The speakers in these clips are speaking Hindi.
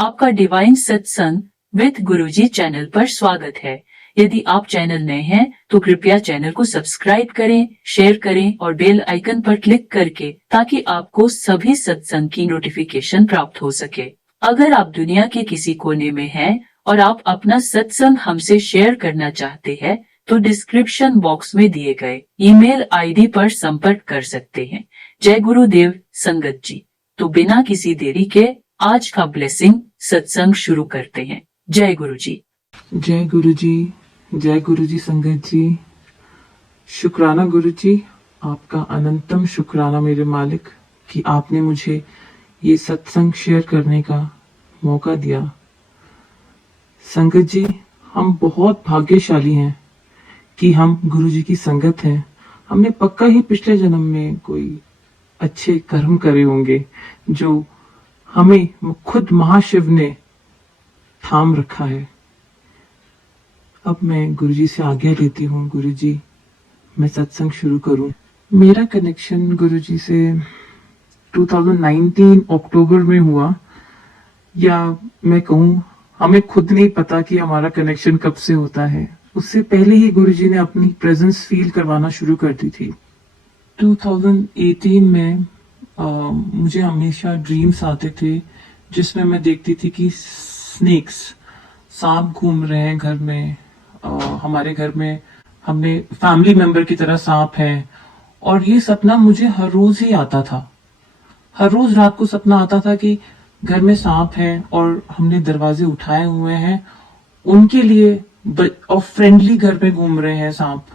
आपका डिवाइन सत्संग विद गुरुजी चैनल पर स्वागत है। यदि आप चैनल नए हैं तो कृपया चैनल को सब्सक्राइब करें, शेयर करें और बेल आइकन पर क्लिक करके ताकि आपको सभी सत्संग की नोटिफिकेशन प्राप्त हो सके। अगर आप दुनिया के किसी कोने में हैं और आप अपना सत्संग हमसे शेयर करना चाहते हैं तो डिस्क्रिप्शन बॉक्स में दिए गए ईमेल आईडी पर संपर्क कर सकते हैं। जय गुरुदेव संगत जी। तो बिना किसी देरी के आज का ब्लेसिंग सत्संग शुरू करते हैं। जय गुरु जी। जय गुरु जी, जय गुरु जी संगत जी। शुक्राना गुरु जी, आपका अनंतम शुक्राना मेरे मालिक कि आपने मुझे ये सत्संग शेयर करने का मौका दिया। संगत जी, हम बहुत भाग्यशाली हैं कि हम गुरु जी की संगत हैं। हमने पक्का ही पिछले जन्म में कोई अच्छे कर्म करे होंगे जो हमें खुद महाशिव ने थाम रखा है। अब मैं गुरुजी से आज्ञा लेती हूँ। गुरुजी, मैं सत्संग शुरू करूँ। मेरा कनेक्शन गुरुजी से 2019 अक्टूबर में हुआ, या मैं कहूँ हमें खुद नहीं पता कि हमारा कनेक्शन कब से होता है। उससे पहले ही गुरुजी ने अपनी प्रेजेंस फील करवाना शुरू कर दी थी। 2018 में मुझे हमेशा ड्रीम्स आते थे जिसमें मैं देखती थी कि स्नेक्स, सांप घूम रहे हैं घर में। हमारे घर में हमने फैमिली मेंबर की तरह सांप है, और ये सपना मुझे हर रोज ही आता था। हर रोज रात को सपना आता था कि घर में सांप है और हमने दरवाजे उठाए हुए हैं उनके लिए, और फ्रेंडली घर में घूम रहे हैं सांप।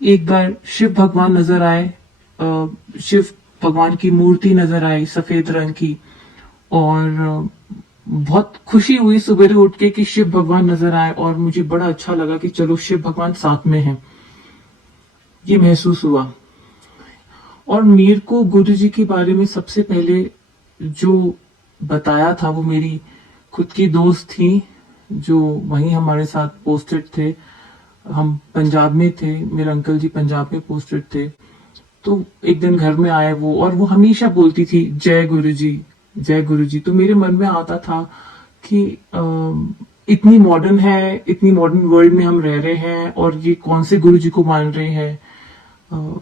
एक बार शिव भगवान नजर आए, शिव भगवान की मूर्ति नजर आई सफेद रंग की, और बहुत खुशी हुई सुबह उठ के कि शिव भगवान नजर आए, और मुझे बड़ा अच्छा लगा कि चलो शिव भगवान साथ में हैं। ये महसूस हुआ। और मेरे को गुरु जी के बारे में सबसे पहले जो बताया था वो मेरी खुद की दोस्त थी जो वहीं हमारे साथ पोस्टेड थे। हम पंजाब में थे, मेरे अंकल जी पंजाब में पोस्टेड थे। तो एक दिन घर में आए वो, और वो हमेशा बोलती थी जय गुरु जी, जय गुरु जी। तो मेरे मन में आता था कि इतनी मॉडर्न है, इतनी मॉडर्न वर्ल्ड में हम रह रहे हैं और ये कौन से गुरु जी को मान रहे हैं।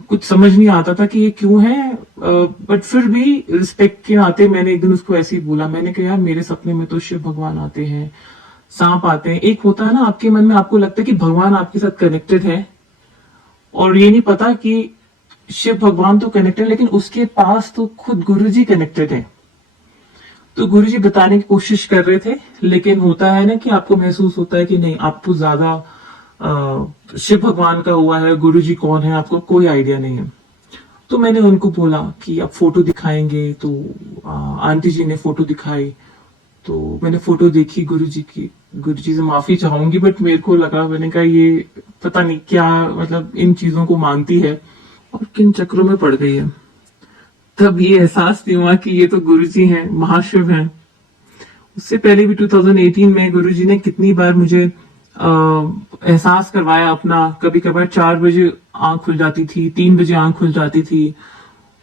कुछ समझ नहीं आता था कि ये क्यों है, बट फिर भी रिस्पेक्ट के नाते मैंने एक दिन उसको ऐसे ही बोला। मैंने कहा यार, मेरे सपने में तो शिव भगवान आते हैं, सांप आते हैं। एक होता है ना आपके मन में, आपको लगता है कि भगवान आपके साथ कनेक्टेड है, और ये नहीं पता कि शिव भगवान तो कनेक्टेड, लेकिन उसके पास तो खुद गुरुजी कनेक्टेड है। तो गुरुजी बताने की कोशिश कर रहे थे, लेकिन होता है ना कि आपको महसूस होता है कि नहीं, आपको ज्यादा शिव भगवान का हुआ है, गुरुजी कौन है आपको कोई आइडिया नहीं है। तो मैंने उनको बोला कि आप फोटो दिखाएंगे, तो आंटी जी ने फोटो दिखाई। तो मैंने फोटो देखी गुरुजी की। गुरुजी से माफी चाहूंगी, बट मेरे को लगा, मैंने कहा ये पता नहीं क्या, मतलब इन चीजों को मानती है और किन चक्रों में पड़ गई है। तब ये एहसास नहीं हुआ कि ये तो गुरुजी हैं, महाशिव हैं। उससे पहले भी 2018 में गुरुजी ने कितनी बार मुझे एहसास करवाया अपना। कभी कभार 4 बजे आंख खुल जाती थी, 3 बजे आंख खुल जाती थी,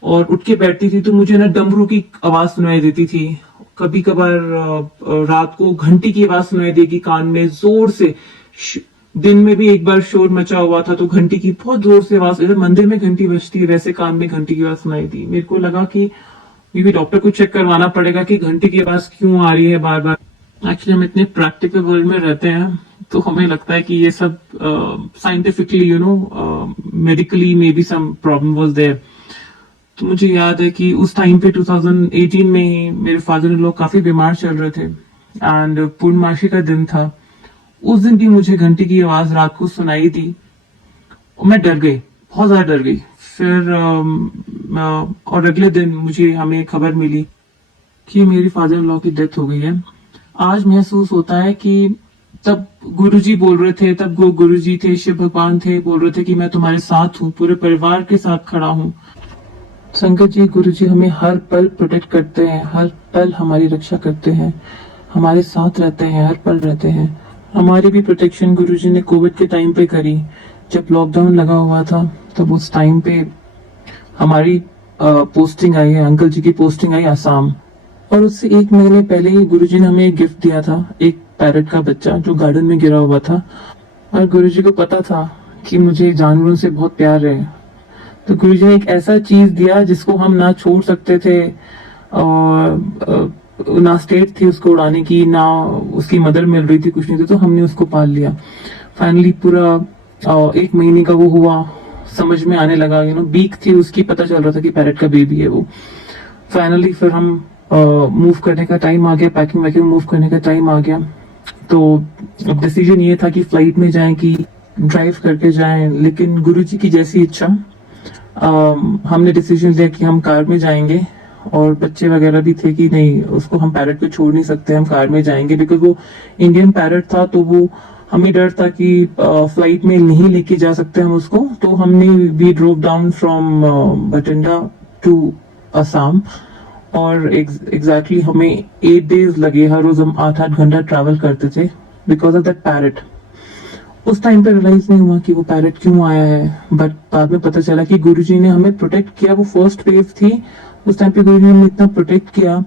और उठ के बैठती थी तो मुझे ना डमरू की आवाज सुनाई देती थी। कभी कभार रात को घंटी की आवाज सुनाई देगी कान में जोर से। दिन में भी एक बार शोर मचा हुआ था तो घंटी की बहुत जोर से आवाज, इधर मंदिर में घंटी बजती है वैसे कान में घंटी की आवाज सुनाई दी। मेरे को लगा कि भी डॉक्टर को चेक करवाना पड़ेगा कि घंटी की आवाज क्यों आ रही है बार बार। एक्चुअली हम इतने प्रैक्टिकल वर्ल्ड में रहते हैं तो हमें लगता है कि ये सब scientifically medically may be some problem was there. तो मुझे याद है कि उस टाइम पे 2018 में ही मेरे फादर इन लॉ काफी बीमार चल रहे थे, एंड पूर्णमासी का दिन था। उस दिन भी मुझे घंटी की आवाज रात को सुनाई दी और मैं डर गई, बहुत ज्यादा डर गई। फिर और अगले दिन हमें खबर मिली कि मेरी फादर इन लॉ की डेथ हो गई है। आज महसूस होता है कि तब गुरुजी बोल रहे थे, तब गुरुजी थे, शिव भगवान थे, बोल रहे थे कि मैं तुम्हारे साथ हूँ, पूरे परिवार के साथ खड़ा हूँ। संगत जी, गुरुजी हमें हर पल प्रोटेक्ट करते हैं, हर पल हमारी रक्षा करते हैं, हमारे साथ रहते हैं, हर पल रहते हैं। हमारी भी प्रोटेक्शन गुरुजी ने कोविड के टाइम पे करी। जब लॉकडाउन लगा हुआ था तब उस टाइम पे हमारी पोस्टिंग आई है, अंकल जी की पोस्टिंग आई आसाम, और उससे 1 महीने पहले ही गुरुजी ने हमें एक गिफ्ट दिया था, एक पैरट का बच्चा जो गार्डन में गिरा हुआ था। और गुरुजी को पता था कि मुझे जानवरों से बहुत प्यार है, तो गुरुजी ने एक ऐसा चीज दिया जिसको हम ना छोड़ सकते थे, और ना स्टेट थी उसको उड़ाने की, ना उसकी मदर मिल रही थी, कुछ नहीं थी, तो हमने उसको पाल लिया। फाइनली पूरा 1 महीने का वो हुआ, समझ में आने लगा, बीक थी उसकी, पता चल रहा था कि पैरट का बेबी है वो। फाइनली फिर हम मूव करने का टाइम आ गया, पैकिंग वैकिंग मूव करने का टाइम आ गया। तो अब डिसीजन ये था कि फ्लाइट में जाएं कि ड्राइव करके जाएं, लेकिन गुरुजी की जैसी इच्छा, हमने डिसीजन लिया कि हम कार में जाएंगे। और बच्चे वगैरह भी थे कि नहीं, उसको हम पैरट पे छोड़ नहीं सकते, हम कार में जाएंगे, बिकॉज वो इंडियन पैरट था, तो वो हमें डर था कि फ्लाइट में नहीं लेके जा सकते हम उसको। तो हमने we drove down from Bathinda to Assam, और एग्जैक्टली हमें 8 डेज लगे। हर रोज हम 8-8 घंटा ट्रैवल करते थे बिकॉज ऑफ दैट पैरट। उस टाइम पे रियलाइज नहीं हुआ कि वो पैरट क्यों आया है, बट बाद में पता चला कि गुरुजी ने हमें प्रोटेक्ट किया। वो फर्स्ट वेव थी, उस टाइम पे गुरुजी ने हमें इतना प्रोटेक्ट किया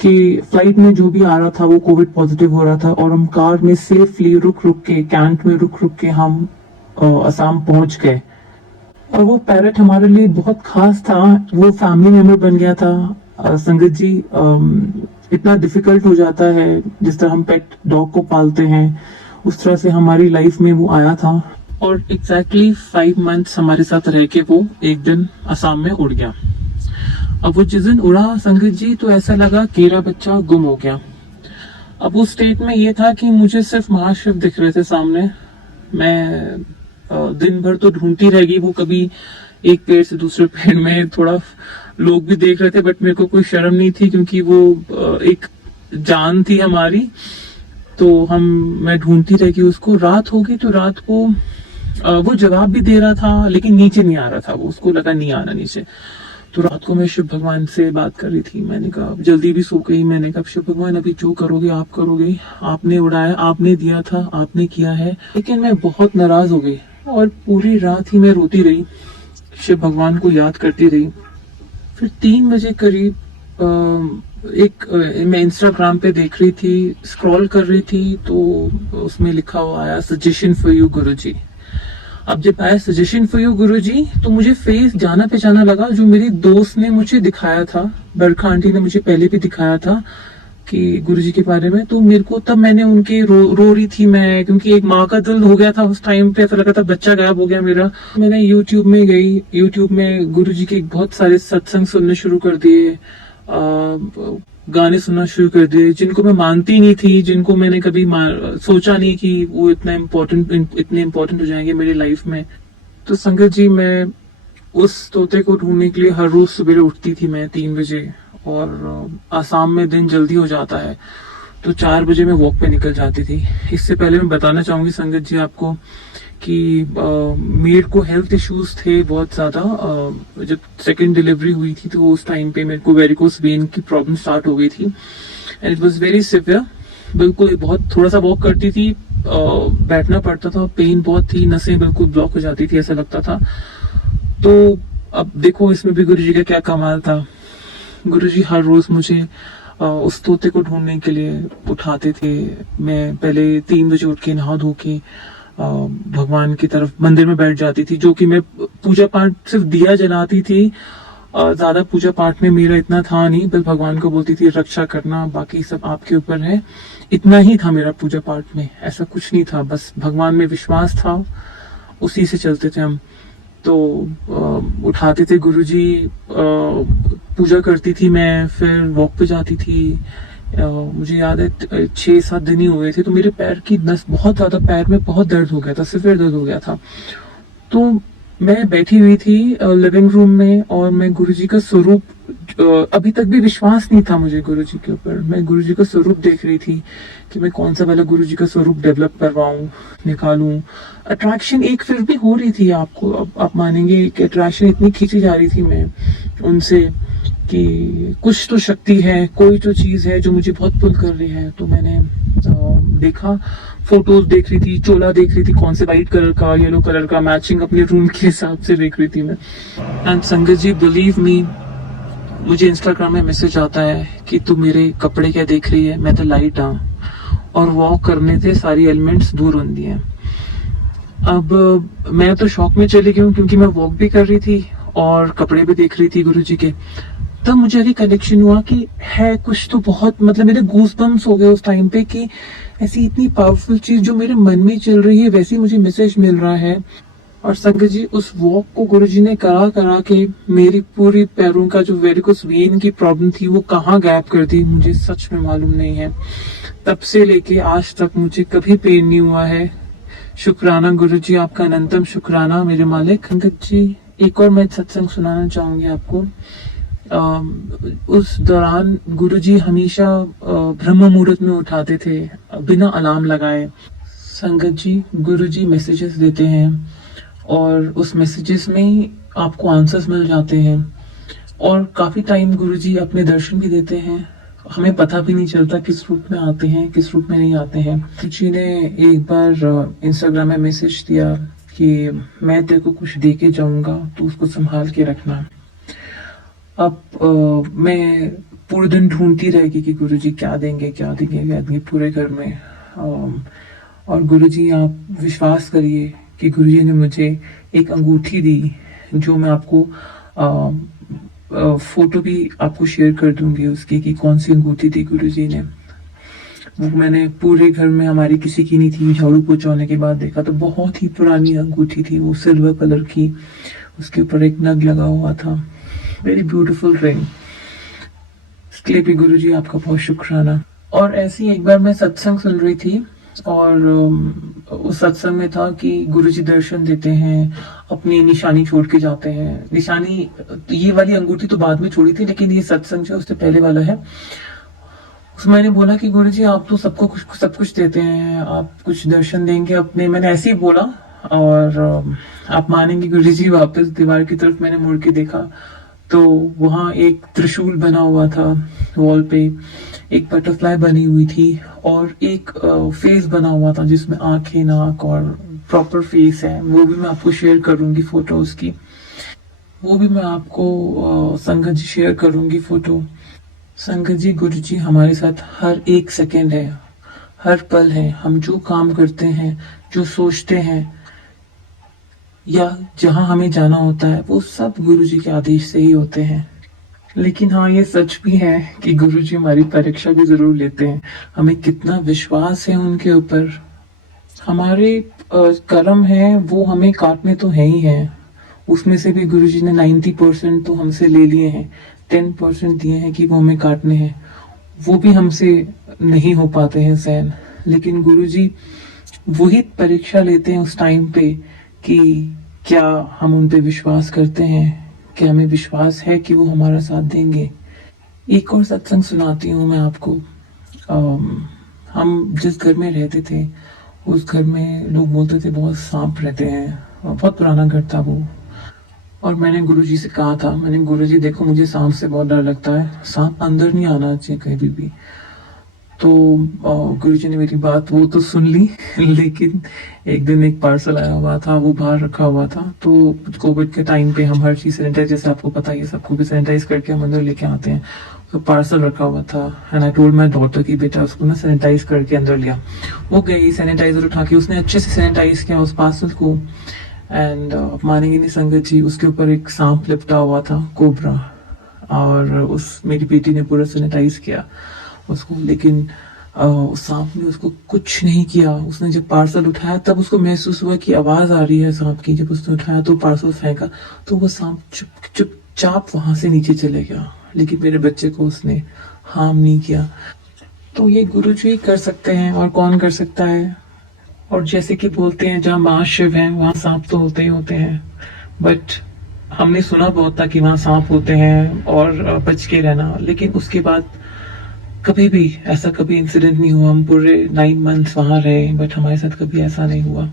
कि फ्लाइट में जो भी आ रहा था वो कोविड पॉजिटिव हो रहा था, और हम कार में सेफली रुक रुक के, कैंट में रुक रुक के हम असम पहुंच गए। और वो पैरट हमारे लिए बहुत खास था, वो फैमिली मेंबर बन गया था। संगत जी, इतना डिफिकल्ट हो जाता है, जिस तरह हम पेट डॉग को पालते हैं उस तरह से हमारी लाइफ में वो आया था। और एग्जैक्टली 5 मंथ्स हमारे साथ रह के वो एक दिन असम में उड़ गया। अब वो जिस दिन उड़ा संगत जी, तो ऐसा लगा कि मेरा बच्चा गुम हो गया। अब उस स्टेट में ये था कि मुझे सिर्फ महाशिव दिख रहे थे सामने। मैं दिन भर तो ढूंढती रह गई, वो कभी एक पेड़ से दूसरे पेड़ में, थोड़ा लोग भी देख रहे थे, बट मेरे को कोई शर्म नहीं थी, क्योंकि वो एक जान थी हमारी। तो मैं ढूंढती रह गई उसको। रात हो गई, तो रात को वो जवाब भी दे रहा था, लेकिन नीचे नहीं आ रहा था, वो उसको लगा नहीं आना नीचे। तो रात को मैं शिव भगवान से बात कर रही थी। मैंने कहा, जल्दी भी सो गई, मैंने कहा शिव भगवान अभी जो करोगे आप करोगे, आपने उड़ाया, आपने दिया था, आपने किया है। लेकिन मैं बहुत नाराज हो गई, और पूरी रात ही मैं रोती रही, शिव भगवान को याद करती रही। फिर 3 बजे करीब मैं इंस्टाग्राम पे देख रही थी, स्क्रॉल कर रही थी, तो उसमें लिखा हुआ आया सजेशन फॉर यू गुरुजी। अब जब आया सजेशन फॉर यू गुरुजी, तो मुझे फेस जाना पहचाना लगा, जो मेरी दोस्त ने मुझे दिखाया था, बरखा आंटी ने मुझे पहले भी दिखाया था कि गुरुजी के बारे में। तो मेरे को तब मैंने उनके रो रही थी मैं, क्योंकि एक माँ का दिल हो गया था उस टाइम पे, ऐसा लगा था बच्चा गायब हो गया मेरा। मैंने यूट्यूब में गई, यूट्यूब में गुरुजी के बहुत सारे सत्संग सुनने शुरू कर दिए, गाने सुनना शुरू कर दिए, जिनको मैं मानती नहीं थी, जिनको मैंने कभी सोचा नहीं कि वो इतने इम्पोर्टेंट हो जाएंगे मेरी लाइफ में। तो संगत जी, मैं उस तोते को ढूंढने के लिए हर रोज सुबह उठती थी मैं 3 बजे, और आसाम में दिन जल्दी हो जाता है, तो 4 बजे मैं वॉक पे निकल जाती थी। इससे पहले मैं बताना चाहूंगी संगत जी आपको कि मेरे को हेल्थ इश्यूज थे बहुत ज्यादा। जब सेकंड डिलीवरी हुई थी, तो उस टाइम पे मेरे को वेरिकोस वेन की प्रॉब्लम स्टार्ट हो गई थी, and it was very severe. बिल्कुल बहुत थोड़ा सा वॉक करती थी, बैठना पड़ता था, पेन बहुत थी, नसें बिल्कुल ब्लॉक हो जाती थी, ऐसा लगता था। तो अब देखो, इसमें भी गुरुजी का क्या कमाल था। गुरुजी हर रोज मुझे उस तोते को ढूंढने के लिए उठाते थे। मैं पहले 3 बजे उठ के नहा धो के भगवान की तरफ मंदिर में बैठ जाती थी, जो कि मैं पूजा पाठ सिर्फ दिया जलाती थी, ज्यादा पूजा पाठ में मेरा इतना था नहीं, बस भगवान को बोलती थी रक्षा करना, बाकी सब आपके ऊपर है। इतना ही था मेरा पूजा पाठ में, ऐसा कुछ नहीं था, बस भगवान में विश्वास था, उसी से चलते थे हम। तो उठाते थे गुरुजी, पूजा करती थी मैं, फिर वॉक पे जाती थी। मुझे याद है 6-7 दिन ही हुए थे, तो मेरे पैर की नस बहुत ज्यादा, पैर में बहुत दर्द हो गया था, सिवियर दर्द हो गया था। तो मैं बैठी हुई थी लिविंग रूम में, और मैं गुरुजी का स्वरूप, अभी तक भी विश्वास नहीं था मुझे गुरुजी के ऊपर, मैं गुरुजी का स्वरूप देख रही थी कि मैं कौन सा वाला गुरुजी का स्वरूप डेवलप करवाऊं, निकालूं। अट्रैक्शन एक फिर भी हो रही थी, आप मानेंगे कि अट्रैक्शन इतनी खींची जा रही थी मैं उनसे कि कुछ तो शक्ति है, कोई तो चीज है जो मुझे बहुत पुल कर रही है। तो मैंने देखा, फोटोज देख रही थी, चोला देख रही थी, कौन से व्हाइट कलर का, येलो कलर का, मैचिंग अपने रूम के हिसाब से देख रही थी मैं। एंड संगत जी, बिलीव मी, मुझे इंस्टाग्राम में मैसेज आता है कि तू मेरे कपड़े क्या देख रही है, मैं तो लाइट हाँ, और वॉक करने से सारी एलिमेंट्स दूर होती हैं। अब मैं तो शौक में चली गई हूँ क्योंकि मैं वॉक भी कर रही थी और कपड़े भी देख रही थी गुरुजी के। तब मुझे अभी कनेक्शन हुआ कि है कुछ तो बहुत, मतलब मेरे गूज बम्स हो गए उस टाइम पे कि ऐसी इतनी पावरफुल चीज जो मेरे मन में चल रही है वैसी मुझे मैसेज मिल रहा है। और संगत जी, उस वॉक को गुरुजी ने करा करा के मेरी पूरी पैरों का जो वेरिकोस वेन की प्रॉब्लम थी वो कहाँ गायब कर दी मुझे सच में मालूम नहीं है। तब से लेके आज तक मुझे कभी पेन नहीं हुआ है। शुक्राना गुरुजी, आपका अनंतम शुक्राना मेरे मालिक। संगत जी, एक और मैं सत्संग सुनाना चाहूंगी आपको। उस दौरान गुरुजी हमेशा ब्रह्म मुहूर्त में उठाते थे बिना अलार्म लगाए। संगत जी, गुरुजी मैसेजेस देते हैं और उस मैसेजेस में ही आपको आंसर्स मिल जाते हैं और काफी टाइम गुरुजी अपने दर्शन भी देते हैं। हमें पता भी नहीं चलता किस रूप में आते हैं किस रूप में नहीं आते हैं। गुरुजी ने एक बार इंस्टाग्राम में मैसेज दिया कि मैं तेरे को कुछ दे के जाऊंगा, तो उसको संभाल के रखना। अब मैं पूरे दिन ढूंढती रहेगी कि गुरुजी क्या देंगे क्या देंगे क्या देंगे पूरे घर में। और गुरुजी, आप विश्वास करिए कि गुरुजी ने मुझे एक अंगूठी दी जो मैं आपको फोटो भी आपको शेयर कर दूंगी उसकी कि कौन सी अंगूठी दी गुरुजी ने। वो मैंने पूरे घर में हमारी किसी की नहीं थी, झाड़ू पोछा होने के बाद देखा तो बहुत ही पुरानी अंगूठी थी, वो सिल्वर कलर की, उसके ऊपर एक नग लगा हुआ था, वेरी ब्यूटीफुल रिंग। इसके लिए भी गुरुजी आपका बहुत शुक्राना। और ऐसी एक बार मैं सत्संग सुन रही थी और उस सत्संग में था कि गुरुजी दर्शन देते हैं, अपनी निशानी छोड़ के जाते हैं। निशानी ये वाली अंगूठी तो बाद में छोड़ी थी, लेकिन ये सत्संग जो उससे पहले वाला है उसमें मैंने बोला कि गुरुजी आप तो सबको कुछ सब कुछ देते हैं, आप कुछ दर्शन देंगे अपने। मैंने ऐसे ही बोला और आप मानेंगे गुरुजी, वापस दीवार की तरफ मैंने मुड़ के देखा तो वहां एक त्रिशूल बना हुआ था वॉल पे, एक बटरफ्लाई बनी हुई थी और एक फेस बना हुआ था जिसमें आंखें नाक और प्रॉपर फेस है। वो भी मैं आपको शेयर करूंगी फोटो उसकी, वो भी मैं आपको संगत जी शेयर करूंगी फोटो। संगत जी, गुरुजी हमारे साथ हर एक सेकंड है, हर पल है। हम जो काम करते हैं, जो सोचते हैं या जहां हमें जाना होता है वो सब गुरुजी के आदेश से ही होते हैं। लेकिन हाँ, ये सच भी है कि गुरुजी हमारी परीक्षा भी जरूर लेते हैं, हमें कितना विश्वास है उनके ऊपर। हमारे कर्म है वो हमें काटने तो है ही है, उसमें से भी गुरुजी ने 90% तो हमसे ले लिए हैं, 10% दिए हैं कि वो हमें काटने हैं, वो भी हमसे नहीं हो पाते हैं सहन। लेकिन गुरुजी वही परीक्षा लेते हैं उस टाइम पे कि क्या हम उन पे विश्वास करते हैं, क्या हमें विश्वास है कि वो हमारा साथ देंगे। एक और सत्संग सुनाती हूँ मैं आपको। हम जिस घर में रहते थे उस घर में लोग बोलते थे बहुत सांप रहते हैं, बहुत पुराना घर था वो। और मैंने गुरुजी से कहा था, मैंने गुरुजी देखो मुझे सांप से बहुत डर लगता है, सांप अंदर नहीं आना चाहिए कहीं भी। तो गुरुजी ने मेरी बात वो तो सुन ली लेकिन एक दिन एक पार्सल आया हुआ था, वो बाहर रखा हुआ था। तो कोविड के टाइम पे हम हर चीज सैनिटाइज, जैसे आपको पता है सबको भी सैनिटाइज करके हम अंदर लेके आते हैं, तो पार्सल रखा हुआ था and I told my daughter की बेटा उसको ना सैनिटाइज करके अंदर लिया। वो गई सैनिटाइजर उठा के, उसने अच्छे से सैनिटाइज किया उस पार्सल को एंड मानेंगे नहीं संगत जी, उसके ऊपर एक सांप लिपटा हुआ था, कोबरा। और उस मेरी बेटी ने पूरा सैनिटाइज किया उसको, लेकिन उस सांप ने उसको कुछ नहीं किया। उसने जब पार्सल उठाया तब उसको महसूस हुआ कि आवाज आ रही है सांप की। जब उसने उठाया तो पार्सल फेंका तो वो सांप चुपचाप वहां से नीचे चले गया, लेकिन मेरे बच्चे को उसने हार्म नहीं किया। तो ये गुरुजी कर सकते हैं और कौन कर सकता है। और जैसे कि बोलते हैं जहाँ महाशिव है वहां सांप तो होते ही होते हैं, बट हमने सुना बहुत था कि वहां सांप होते हैं और बच के रहना, लेकिन उसके बाद कभी भी ऐसा कभी इंसिडेंट नहीं हुआ। हम पूरे 9 मंथ्स वहां रहे बट हमारे साथ कभी ऐसा नहीं हुआ।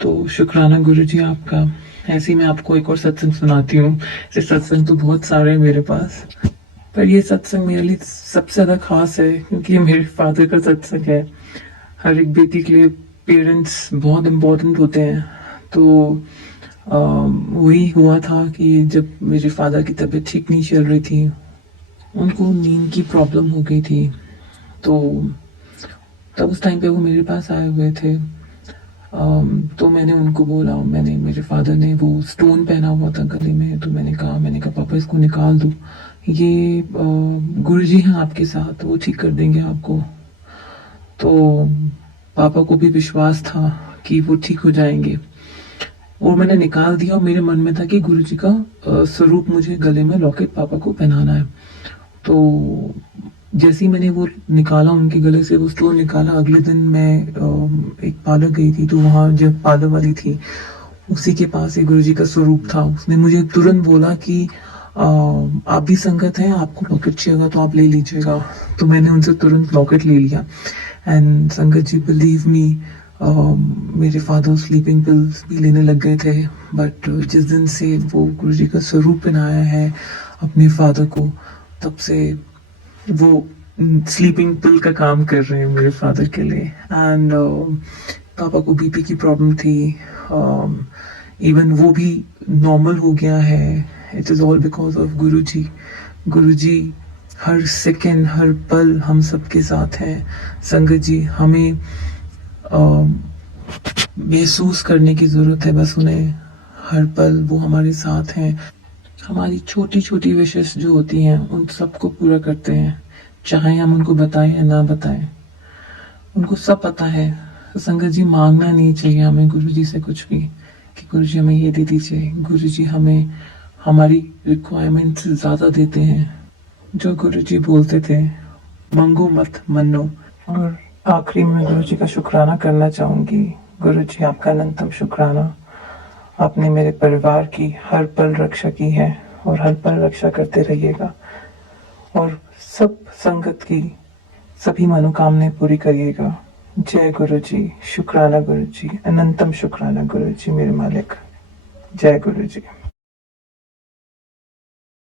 तो शुक्राना गुरुजी आपका। ऐसे ही मैं आपको एक और सत्संग सुनाती हूँ। ऐसे सत्संग तो बहुत सारे हैं मेरे पास, पर ये सत्संग मेरे लिए सबसे ज्यादा खास है क्योंकि ये मेरे फादर का सत्संग है। हर एक बेटी के लिए पेरेंट्स बहुत इम्पोर्टेंट होते हैं। तो वही हुआ था कि जब मेरे फादर की तबीयत ठीक नहीं चल रही थी, उनको नींद की प्रॉब्लम हो गई थी। तो तब उस टाइम पे वो मेरे पास आए हुए थे। तो मैंने उनको बोला, मेरे फादर ने वो स्टोन पहना हुआ था गले में, तो मैंने कहा पापा इसको निकाल दो, ये गुरुजी हैं आपके साथ, वो ठीक कर देंगे आपको। तो पापा को भी विश्वास था कि वो ठीक हो जाएंगे, और मैंने निकाल दिया। और मेरे मन में था कि गुरुजी का स्वरूप मुझे गले में लॉकेट पापा को पहनाना है। तो जैसे ही मैंने वो निकाला, उनके गले से वो स्टोन निकाला, अगले दिन मैं एक पार्लर गई थी, तो वहाँ जब पार्लर वाली थी, उसी के पास एक गुरुजी का स्वरूप था। उसने मुझे तुरंत बोला कि आप भी संगत हैं, आपको लॉकेट चाहिएगा तो आप ले लीजिएगा। तो मैंने उनसे तुरंत लॉकेट ले लिया। एंड संगत जी, बिलीव मी, मेरे फादर स्लीपिंग पिल्स भी लेने लग गए थे, बट जिस दिन से वो गुरुजी का स्वरूप पहनाया है अपने फादर को, तब से वो स्लीपिंग पिल का काम कर रहे हैं मेरे फादर के लिए। एंड पापा को बीपी की प्रॉब्लम थी, इवन वो भी नॉर्मल हो गया है। It is all because of Guruji. Guruji हर सेकंड, हर पल हम सबके साथ हैं। संगत जी, हमें महसूस करने की ज़रूरत है बस उन्हें, हर पल वो हमारे साथ हैं। हमारी छोटी छोटी विशेष जो होती हैं उन सबको पूरा करते हैं, चाहे हम उनको बताएं या ना बताएं, उनको सब पता है। तो संगत जी, मांगना नहीं चाहिए हमें गुरुजी से कुछ भी कि गुरुजी हमें ये दे दीजिए। गुरुजी हमें हमारी रिक्वायरमेंट से ज़्यादा देते हैं। जो गुरुजी बोलते थे, मंगो मत मनो। और आखिरी में गुरुजी का शुक्राना करना चाहूँगी। गुरुजी, आपका अनंतम शुक्राना। आपने मेरे परिवार की हर पल रक्षा की है और हर पल रक्षा करते रहिएगा, और सब संगत की सभी मनोकामनाएं पूरी करिएगा। जय गुरुजी, शुक्राना गुरुजी, अनंतम शुक्राना गुरुजी मेरे मालिक। जय गुरुजी।